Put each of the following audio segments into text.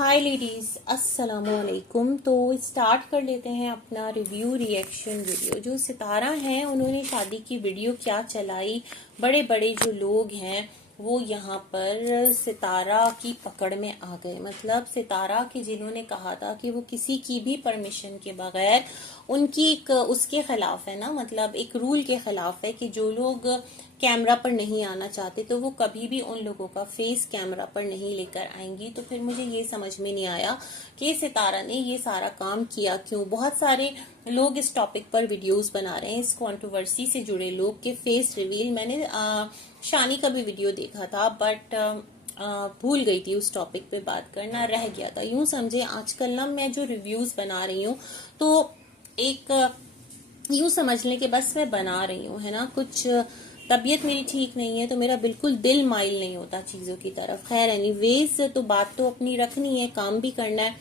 हाय ladies, अस्सलामुअलैकुम। तो start कर लेते हैं अपना रिव्यू रिएक्शन वीडियो। जो सितारा हैं उन्होंने शादी की वीडियो क्या चलाई, बड़े बड़े जो लोग हैं वो यहाँ पर सितारा की पकड़ में आ गए। मतलब सितारा के जिन्होंने कहा था कि वो किसी की भी परमिशन के बगैर उनकी एक उसके खिलाफ है ना, मतलब एक रूल के खिलाफ है कि जो लोग कैमरा पर नहीं आना चाहते तो वो कभी भी उन लोगों का फेस कैमरा पर नहीं लेकर आएंगी। तो फिर मुझे ये समझ में नहीं आया कि सितारा ने ये सारा काम किया क्यों। बहुत सारे लोग इस टॉपिक पर वीडियोस बना रहे हैं, इस कंट्रोवर्सी से जुड़े लोग के फेस रिवील। मैंने शानी का भी वीडियो देखा था बट भूल गई थी उस टॉपिक पे बात करना, रह गया था। यूं समझे आजकल ना मैं जो रिव्यूज बना रही हूँ तो एक यूं समझ लें कि बस मैं बना रही हूँ, है ना। कुछ तबीयत मेरी ठीक नहीं है तो मेरा बिल्कुल दिल माइल नहीं होता चीज़ों की तरफ। खैर एनीवेज, तो बात तो अपनी रखनी है, काम भी करना है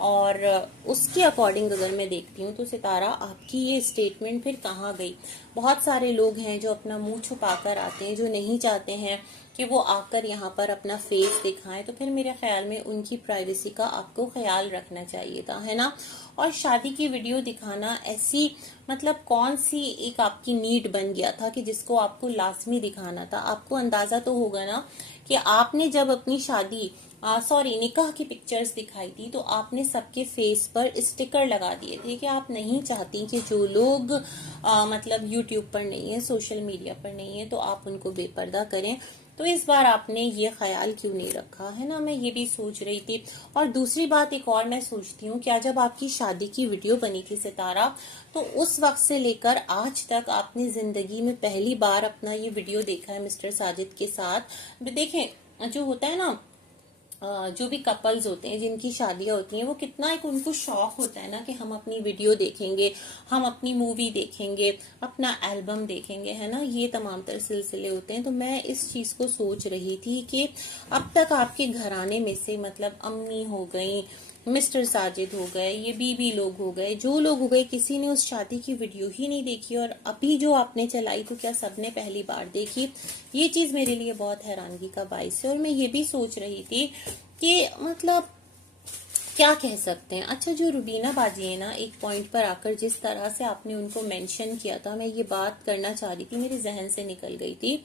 और उसके अकॉर्डिंग अगर मैं देखती हूँ तो सितारा आपकी ये स्टेटमेंट फिर कहाँ गई। बहुत सारे लोग हैं जो अपना मुंह छुपा कर आते हैं, जो नहीं चाहते हैं कि वो आकर यहाँ पर अपना फेस दिखाएं। तो फिर मेरे ख्याल में उनकी प्राइवेसी का आपको ख्याल रखना चाहिए था, है ना। और शादी की वीडियो दिखाना ऐसी, मतलब कौन सी एक आपकी नीड बन गया था कि जिसको आपको लाजमी दिखाना था। आपको अंदाजा तो होगा ना कि आपने जब अपनी शादी निकाह की पिक्चर्स दिखाई थी तो आपने सबके फेस पर स्टिकर लगा दिए थे कि आप नहीं चाहती कि जो लोग मतलब यूट्यूब पर नहीं है, सोशल मीडिया पर नहीं है, तो आप उनको बेपर्दा करें। तो इस बार आपने ये ख्याल क्यों नहीं रखा, है ना। मैं ये भी सोच रही थी। और दूसरी बात एक और मैं सोचती हूँ, क्या जब आपकी शादी की वीडियो बनी थी सितारा, तो उस वक्त से लेकर आज तक आपने जिंदगी में पहली बार अपना ये वीडियो देखा है मिस्टर साजिद के साथ। देखें, जो होता है ना, जो भी कपल्स होते हैं जिनकी शादियां होती हैं, वो कितना एक उनको शौक होता है ना कि हम अपनी वीडियो देखेंगे, हम अपनी मूवी देखेंगे, अपना एल्बम देखेंगे, है ना। ये तमाम तर सिलसिले होते हैं। तो मैं इस चीज को सोच रही थी कि अब तक आपके घराने में से, मतलब अम्मी हो गई, मिस्टर साजिद हो गए, ये बीबी लोग हो गए, जो लोग हो गए, किसी ने उस शादी की वीडियो ही नहीं देखी। और अभी जो आपने चलाई तो क्या सबने पहली बार देखी। ये चीज मेरे लिए बहुत हैरानगी का बाइस है। और मैं ये भी सोच रही थी कि मतलब क्या कह सकते हैं। अच्छा, जो रुबीना बाजी है ना, एक पॉइंट पर आकर जिस तरह से आपने उनको मेंशन किया था, मैं ये बात करना चाह रही थी, मेरे जहन से निकल गई थी।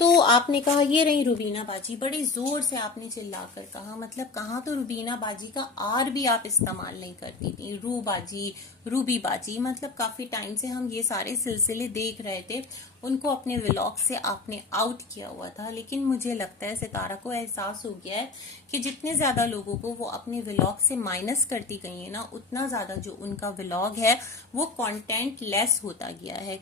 तो आपने कहा ये रही रुबीना बाजी, बड़े जोर से आपने चिल्लाकर कहा। मतलब कहा तो रुबीना बाजी का आर भी आप इस्तेमाल नहीं करती थी, रू बाजी, रूबी बाजी। मतलब काफी टाइम से हम ये सारे सिलसिले देख रहे थे, उनको अपने व्लॉग से आपने आउट किया हुआ था। लेकिन मुझे लगता है सितारा को एहसास हो गया है कि जितने ज्यादा लोगों को वो अपने व्लॉग से माइनस करती गई है ना, उतना ज्यादा जो उनका व्लॉग है वो कंटेंट लेस होता गया है।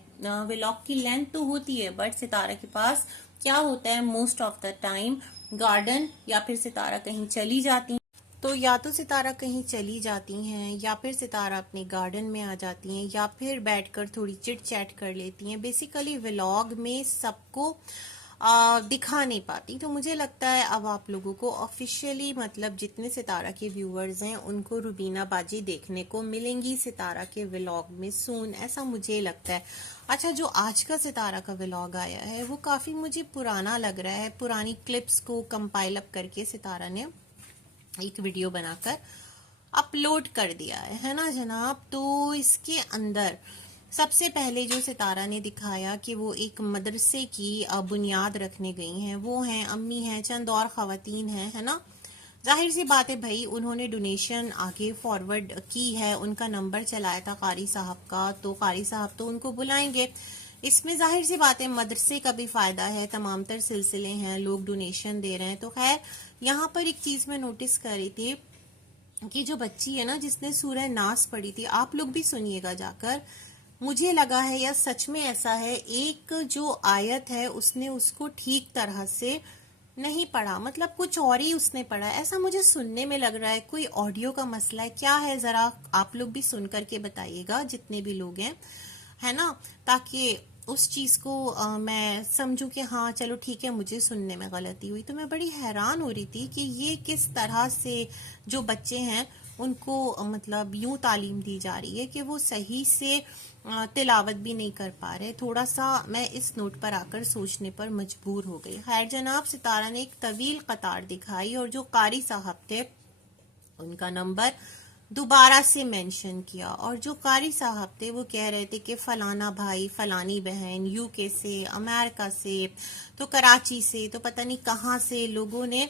व्लॉग की लेंथ तो होती है बट सितारा के पास क्या होता है, most of the time garden, या फिर सितारा कहीं चली जाती हैं, तो या तो सितारा कहीं चली जाती हैं, या फिर सितारा अपने गार्डन में आ जाती हैं, या फिर बैठकर थोड़ी चिट चैट कर लेती हैं। बेसिकली व्लॉग में सबको दिखा नहीं पाती। तो मुझे लगता है अब आप लोगों को ऑफिशियली, मतलब जितने सितारा के व्यूअर्स हैं उनको रुबीना बाजी देखने को मिलेंगी सितारा के व्लॉग में सून, ऐसा मुझे लगता है। अच्छा, जो आज का सितारा का व्लॉग आया है वो काफी मुझे पुराना लग रहा है। पुरानी क्लिप्स को कंपाइल अप करके सितारा ने एक वीडियो बनाकर अपलोड कर दिया है ना जनाब। तो इसके अंदर सबसे पहले जो सितारा ने दिखाया कि वो एक मदरसे की बुनियाद रखने गई हैं, वो हैं अम्मी हैं, चंद और खवातीन हैं, है ना। जाहिर सी बात है भाई, उन्होंने डोनेशन आगे फॉरवर्ड की है, उनका नंबर चलाया था कारी साहब का, तो कारी साहब तो उनको बुलाएंगे। इसमें जाहिर सी बात है मदरसे का भी फायदा है, तमाम तर सिलसिले हैं, लोग डोनेशन दे रहे हैं। तो खैर यहाँ पर एक चीज मैं नोटिस कर रही थी कि जो बच्ची है ना जिसने सूरह नास पढ़ी थी, आप लोग भी सुनिएगा जाकर, मुझे लगा है या सच में ऐसा है, एक जो आयत है उसने उसको ठीक तरह से नहीं पढ़ा, मतलब कुछ और ही उसने पढ़ा, ऐसा मुझे सुनने में लग रहा है। कोई ऑडियो का मसला है क्या है, जरा आप लोग भी सुन करके बताइएगा, जितने भी लोग हैं, है ना, ताकि उस चीज को मैं समझूं कि हाँ चलो ठीक है, मुझे सुनने में गलती हुई। तो मैं बड़ी हैरान हो रही थी कि ये किस तरह से जो बच्चे हैं उनको मतलब यूं तालीम दी जा रही है कि वो सही से तिलावत भी नहीं कर पा रहे। थोड़ा सा मैं इस नोट पर आकर सोचने पर मजबूर हो गई। खैर जनाब, सितारा ने एक तवील कतार दिखाई और जो कारी साहब थे उनका नंबर दोबारा से मेंशन किया। और जो कारी साहब थे वो कह रहे थे कि फलाना भाई, फलानी बहन, यूके से, अमेरिका से, तो कराची से, तो पता नहीं कहाँ से लोगों ने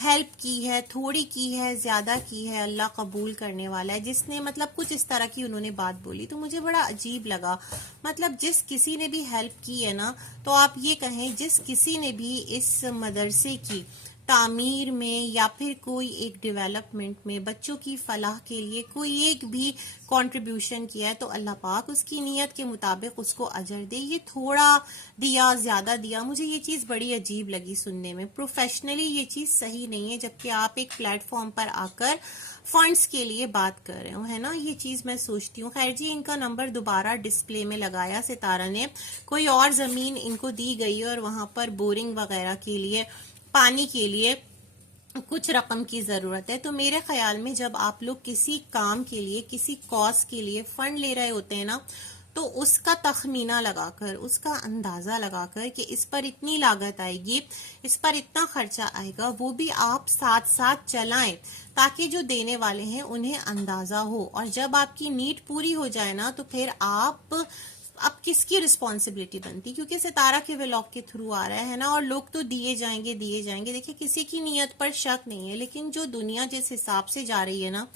हेल्प की है, थोड़ी की है, ज्यादा की है, अल्लाह कबूल करने वाला है, जिसने मतलब कुछ इस तरह की उन्होंने बात बोली। तो मुझे बड़ा अजीब लगा। मतलब जिस किसी ने भी हेल्प की है ना, तो आप ये कहें जिस किसी ने भी इस मदरसे की तामीर में या फिर कोई एक डेवलपमेंट में बच्चों की फलाह के लिए कोई एक भी कंट्रीब्यूशन किया है, तो अल्लाह पाक उसकी नीयत के मुताबिक उसको अजर दे। ये थोड़ा दिया, ज्यादा दिया, मुझे ये चीज बड़ी अजीब लगी सुनने में। प्रोफेशनली ये चीज सही नहीं है, जबकि आप एक प्लेटफॉर्म पर आकर फंड्स के लिए बात कर रहे हो, है ना। ये चीज मैं सोचती हूँ। खैर जी, इनका नंबर दोबारा डिस्प्ले में लगाया सितारा ने। कोई और जमीन इनको दी गई और वहां पर बोरिंग वगैरह के लिए, पानी के लिए कुछ रकम की जरूरत है। तो मेरे ख्याल में जब आप लोग किसी काम के लिए, किसी कॉज के लिए फंड ले रहे होते हैं ना, तो उसका तखमीना लगाकर, उसका अंदाजा लगाकर कि इस पर इतनी लागत आएगी, इस पर इतना खर्चा आएगा, वो भी आप साथ साथ चलाएं, ताकि जो देने वाले हैं उन्हें अंदाजा हो। और जब आपकी नीड पूरी हो जाए ना, तो फिर आप अब किसकी रिस्पॉन्सिबिलिटी बनती, क्योंकि सितारा के व्लॉग के थ्रू आ रहा है ना, और लोग तो दिए जाएंगे, दिए जाएंगे। देखिए, किसी की नीयत पर शक नहीं है, लेकिन जो दुनिया जिस हिसाब से जा रही है ना,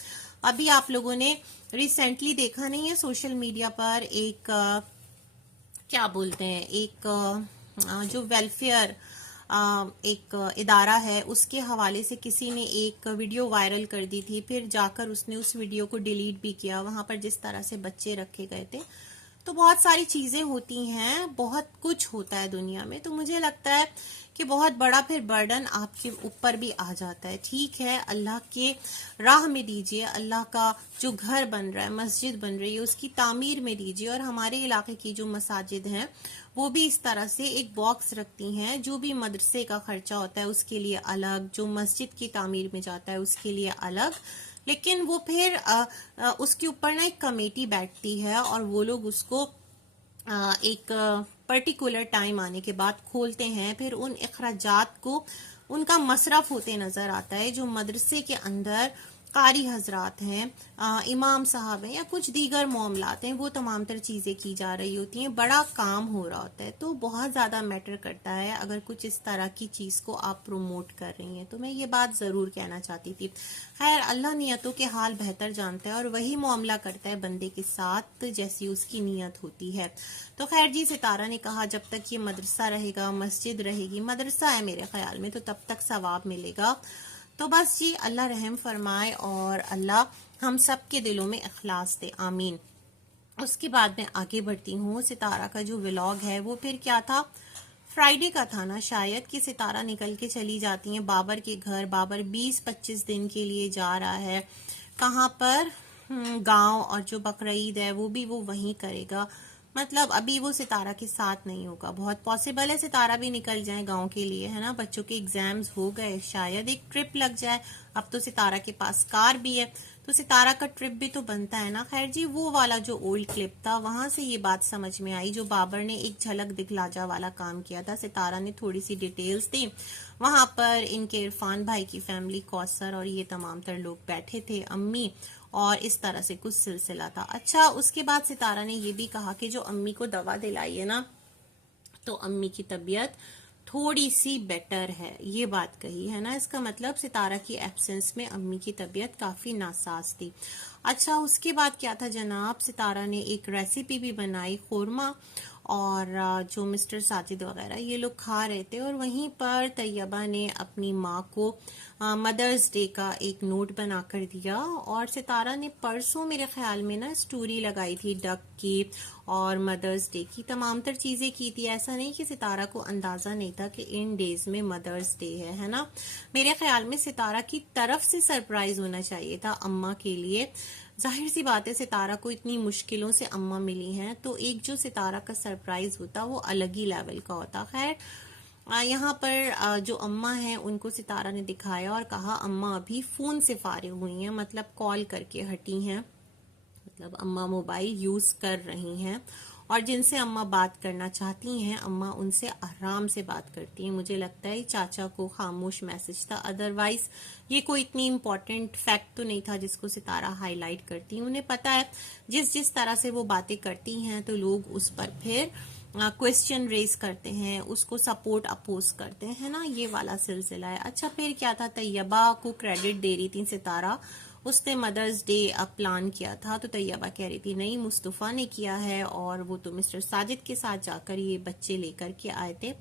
अभी आप लोगों ने रिसेंटली देखा नहीं है सोशल मीडिया पर एक क्या बोलते हैं, एक जो वेलफेयर एक इदारा है, उसके हवाले से किसी ने एक वीडियो वायरल कर दी थी। फिर जाकर उसने उस वीडियो को डिलीट भी किया। वहां पर जिस तरह से बच्चे रखे गए थे, तो बहुत सारी चीजें होती हैं, बहुत कुछ होता है दुनिया में। तो मुझे लगता है कि बहुत बड़ा फिर बर्डन आपके ऊपर भी आ जाता है। ठीक है, अल्लाह के राह में दीजिए, अल्लाह का जो घर बन रहा है, मस्जिद बन रही है, उसकी तामीर में दीजिए। और हमारे इलाके की जो मसाजिद हैं, वो भी इस तरह से एक बॉक्स रखती हैं। जो भी मदरसे का खर्चा होता है उसके लिए अलग, जो मस्जिद की तामीर में जाता है उसके लिए अलग। लेकिन वो फिर उसके ऊपर ना एक कमेटी बैठती है और वो लोग उसको एक पर्टिकुलर टाइम आने के बाद खोलते हैं। फिर उन अखराजात को उनका मसरफ होते नजर आता है। जो मदरसे के अंदर कारी हजरात हैं, इमाम साहब हैं, या कुछ दीगर मामलात हैं, वो तमाम तर चीजें की जा रही होती हैं, बड़ा काम हो रहा होता है। तो बहुत ज्यादा मैटर करता है अगर कुछ इस तरह की चीज को आप प्रमोट कर रही हैं। तो मैं ये बात जरूर कहना चाहती थी। खैर, अल्लाह नियतों के हाल बेहतर जानता है और वही मामला करता है बंदे के साथ जैसी उसकी नियत होती है। तो खैर जी, सितारा ने कहा जब तक ये मदरसा रहेगा, मस्जिद रहेगी, मदरसा है मेरे ख्याल में, तो तब तक सवाब मिलेगा। तो बस जी, अल्लाह रहम फरमाए और अल्लाह हम सब के दिलों में इखलास दे, आमीन। उसके बाद मैं आगे बढ़ती हूँ। सितारा का जो व्लॉग है वो फिर क्या था, फ्राइडे का था ना शायद, कि सितारा निकल के चली जाती है बाबर के घर। बाबर 20-25 दिन के लिए जा रहा है। कहाँ पर? गांव। और जो बकरीद है वो भी वो वहीं करेगा। मतलब अभी वो सितारा के साथ नहीं होगा। बहुत पॉसिबल है सितारा भी निकल जाए गांव के लिए, है ना। बच्चों के एग्जाम्स हो गए, शायद एक ट्रिप लग जाए। अब तो सितारा के पास कार भी है, तो सितारा का ट्रिप भी तो बनता है ना। खैर जी, वो वाला जो ओल्ड क्लिप था, वहां से ये बात समझ में आई। जो बाबर ने एक झलक दिखलाजा वाला काम किया था, सितारा ने थोड़ी सी डिटेल्स दी। वहां पर इनके इरफान भाई की फैमिली, कौसर और ये तमाम तर लोग बैठे थे, अम्मी, और इस तरह से कुछ सिलसिला था। अच्छा, उसके बाद सितारा ने ये भी कहा कि जो अम्मी को दवा दिलाई है ना, तो अम्मी की तबीयत थोड़ी सी बेटर है, ये बात कही है ना। इसका मतलब सितारा की एब्सेंस में अम्मी की तबीयत काफी नासाज थी। अच्छा, उसके बाद क्या था जनाब, सितारा ने एक रेसिपी भी बनाई, खुरमा, और जो मिस्टर साजिद वगैरह ये लोग खा रहे थे। और वहीं पर तैयबा ने अपनी माँ को मदर्स डे का एक नोट बनाकर दिया। और सितारा ने परसों मेरे ख्याल में ना स्टोरी लगाई थी डक की और मदर्स डे की, तमाम तर चीजें की थी। ऐसा नहीं कि सितारा को अंदाजा नहीं था कि इन डेज में मदर्स डे है ना। मेरे ख्याल में सितारा की तरफ से सरप्राइज होना चाहिए था अम्मा के लिए। जाहिर सी बात है, सितारा को इतनी मुश्किलों से अम्मा मिली हैं, तो एक जो सितारा का सरप्राइज होता वो अलग ही लेवल का होता। खैर, यहाँ पर जो अम्मा हैं उनको सितारा ने दिखाया और कहा अम्मा अभी फोन से फारिग हुई हैं, मतलब कॉल करके हटी हैं, मतलब अम्मा मोबाइल यूज कर रही हैं। और जिनसे अम्मा बात करना चाहती हैं अम्मा उनसे आराम से बात करती हैं। मुझे लगता है चाचा को खामोश मैसेज था, अदरवाइज ये कोई इतनी इम्पोर्टेंट फैक्ट तो नहीं था जिसको सितारा हाईलाइट करती हैं। उन्हें पता है जिस जिस तरह से वो बातें करती हैं तो लोग उस पर फिर क्वेश्चन रेज करते हैं, उसको सपोर्ट अपोज करते हैं ना, ये वाला सिलसिला है। अच्छा फिर क्या था, तैयबा को क्रेडिट दे रही थी सितारा, उसने मदर्स डे अब प्लान किया था तो तैयबा कह रही थी नहीं मुस्तफ़ा ने किया है और वो तो मिस्टर साजिद के साथ जाकर ये बच्चे लेकर के आए थे।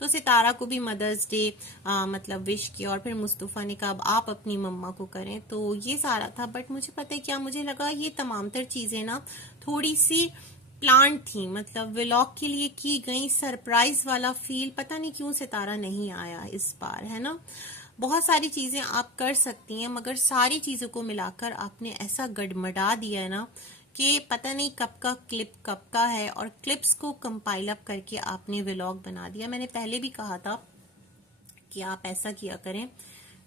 तो सितारा को भी मदर्स डे मतलब विश किया और फिर मुस्तफ़ा ने कहा अब आप अपनी मम्मा को करें। तो ये सारा था। बट मुझे पता है क्या, मुझे लगा ये तमाम तर चीजें ना थोड़ी सी प्लान थी, मतलब व्लॉग के लिए की गई, सरप्राइज वाला फील पता नहीं क्यों सितारा नहीं आया इस बार, है ना। बहुत सारी चीजें आप कर सकती हैं मगर सारी चीजों को मिलाकर आपने ऐसा गड़मड़ा दिया है ना कि पता नहीं कब का क्लिप कब का है, और क्लिप्स को कंपाइल अप करके आपने व्लॉग बना दिया। मैंने पहले भी कहा था कि आप ऐसा किया करें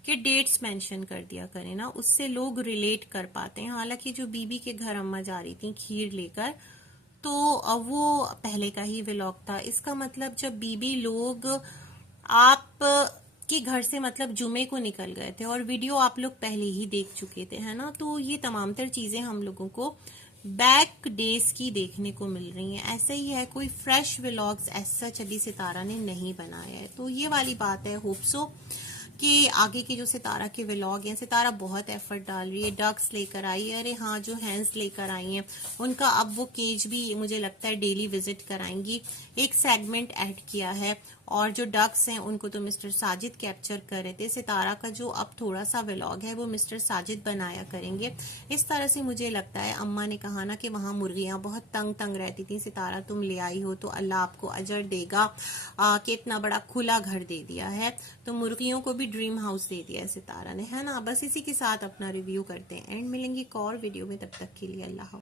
कि डेट्स मेंशन कर दिया करें ना, उससे लोग रिलेट कर पाते हैं। हालांकि जो बीबी के घर अम्मा जा रही थी खीर लेकर, तो अब वो पहले का ही व्लॉग था। इसका मतलब जब बीबी लोग आप के घर से मतलब जुमे को निकल गए थे और वीडियो आप लोग पहले ही देख चुके थे, है ना। तो ये तमाम तर चीजें हम लोगों को बैक डेज की देखने को मिल रही हैं। ऐसे ही है, कोई फ्रेश व्लॉग्स ऐसा अभी सितारा ने नहीं बनाया है। तो ये वाली बात है, होप सो कि आगे के जो सितारा के व्लॉग हैं, सितारा बहुत एफर्ट डाल रही है। डक्स लेकर आई है, अरे हाँ जो हैंस लेकर आई हैं उनका अब वो केज भी मुझे लगता है डेली विजिट कराएंगी। एक सेगमेंट ऐड किया है और जो डक्स हैं उनको तो मिस्टर साजिद कैप्चर कर रहे थे। सितारा का जो अब थोड़ा सा व्लॉग है वो मिस्टर साजिद बनाया करेंगे। इस तरह से मुझे लगता है, अम्मा ने कहा ना कि वहां मुर्गियां बहुत तंग तंग रहती थी, सितारा तुम ले आई हो तो अल्लाह आपको अजर देगा कि इतना बड़ा खुला घर दे दिया है। तो मुर्गियों को भी ड्रीम हाउस दे दिया है सितारा ने, है ना। बस इसी के साथ अपना रिव्यू करते हैं एंड मिलेंगे एक और वीडियो में, तब तक के लिए अल्लाह।